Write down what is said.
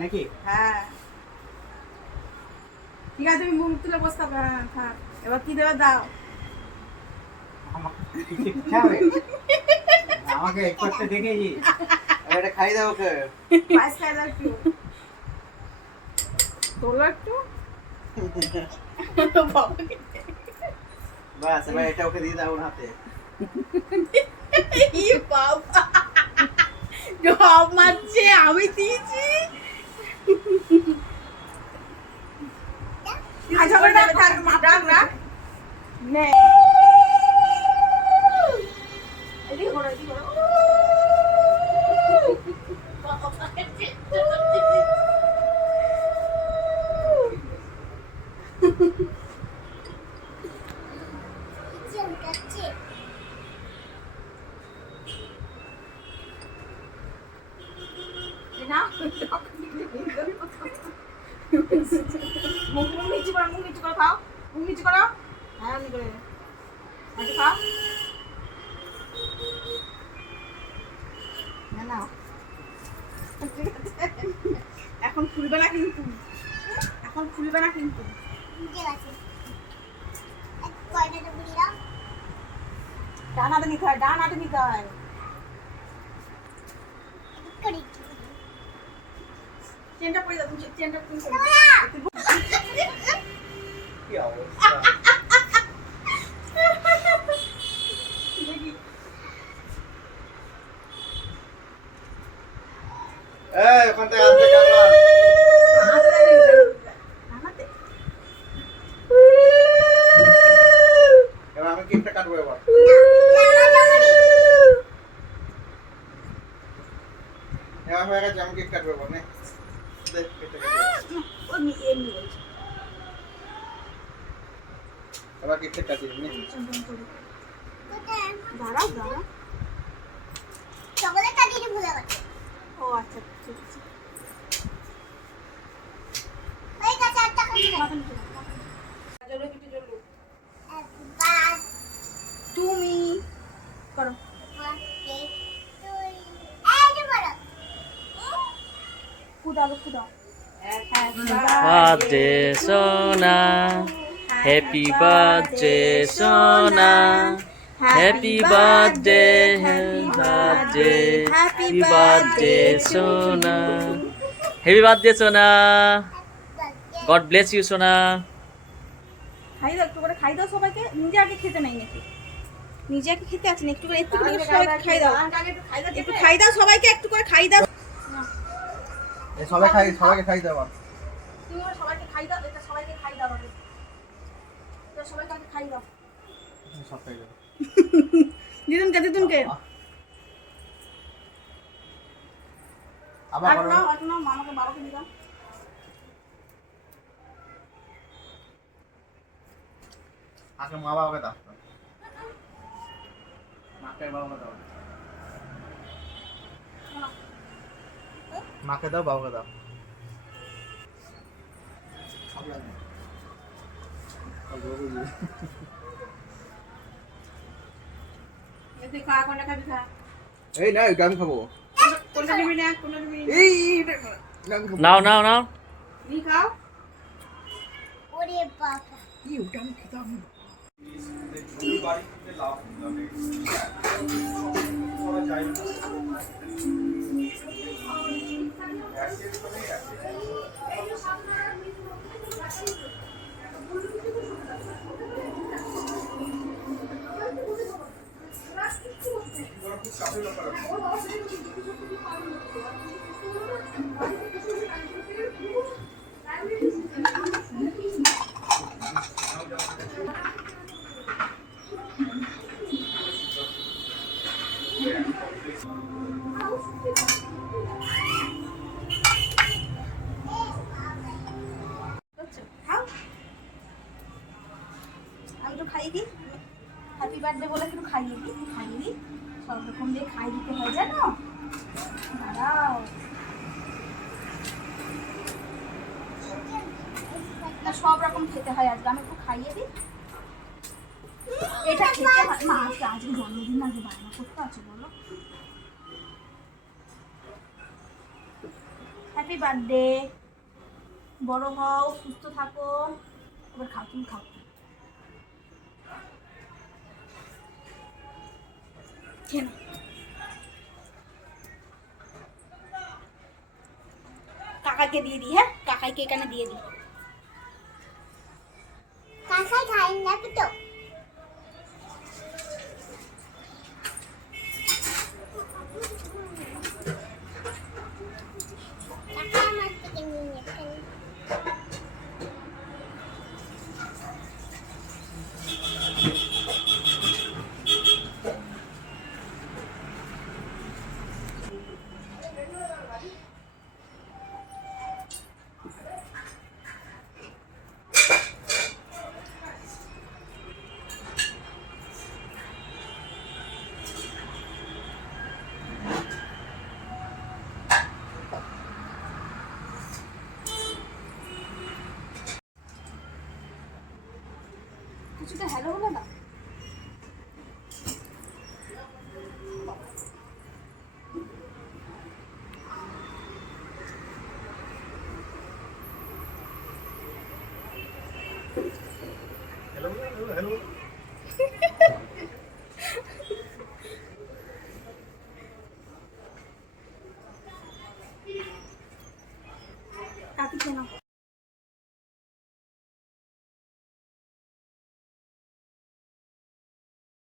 নাকি? হ্যাঁ। ঠিক আছে তুমি মুখ তুলে বসতে হ্যাঁ এবার কি দেবে দাও। আমাকে কিছু ইচ্ছা হবে আমাকে এই করতে দেখেছি এটা খাই দাও ওকে। পায়েস খাই দাও একটু। তোলো একটু। বাস এবার এটা ওকে দিয়ে দাও ওর হাতে। ই বাবা। জব মারছে আমি দিয়েছি। আচ্ছা রাখ রাখ ডাক না না এখন খুলবে না কিন্তু। এখন খুলবে না কিন্তু। ডান নিতে হয়, ডান হাতে নিতে হয়। চেনটা পড়ে দাও তুমি চেনটা তুমি পড়ে দাও। কি অবস্থা দেখি এই ওখান থেকে আনতে গেল হাতে দেখো, ডান হাতে। এবার আমি কেকটা কাটবো এবার এবার হয়ে গেছে আমি কেক কাটবো এবার নে দেখ কেকটা কেটে ও এমনি বলছে। এবার কেকটা কাটি নে চন্দন দাঁড়াও দাঁড়াও চকলেটটা দিতে ভুলে গেছে ও আচ্ছা ঠিক আছে ওই কাছে কাছে নিচু করো। জ্বলুক, একটু জ্বলুক। একবার তুমি করো কুদাও কুদাও birthday Sona Happy birthday Sona Happy birthday Happy birthday Happy birthday Sona Happy birthday Sona God bless you Sona খাই দাও একটু করে খাই দাও সবাইকে নিজে আগে খেতে নাই নাকি নিজে আগে খেতে আছে না একটু করে একটু করে সবাইকে খাই দাও একটু খাই দাও সবাইকে একটু করে খাই দাও সবাই খাই সবাইকে খাই দাও তুমি সবাইকে খাই দাও এটা সবাইকে খাই দাও এটা সবাইকে আগে খাই দাও সব খাই দাও দিদুনকে দিদুনকে আবার আর করো আর নাও মামাকে বাবাকে দিয়ে দাও। আগে মা বাবাকে দাও। মাকে বাবাকে দাও। মাকে দাও বাবাকে দাও। এই না এটা আমি খাব কোনটা নিবি না কোনটা নিবি না খাইয়ে দিই। হ্যাপি বার্থডে বলে একটু খাইয়ে দিই। খাইয়ে দিই। সব রকম দিয়ে খাই দিতে হয় জানো? দাঁড়াও। না, সব রকম খেতে হয় আজকে। আমি একটু খাইয়ে দিই। এটা খেতে হয়। মা, আজকে আজকে জন্মদিন আগে বায়না করতে আছে, বলো। হ্যাপি বার্থডে বড় হও, সুস্থ থাকো। এবার খাও, তুমি খাও। নাও। কাকাকে দিয়ে দিই হ্যাঁ কাকাইকে এখানে দিয়ে দিই কিছুটা হ্যালো বলে না হ্যালো হ্যালো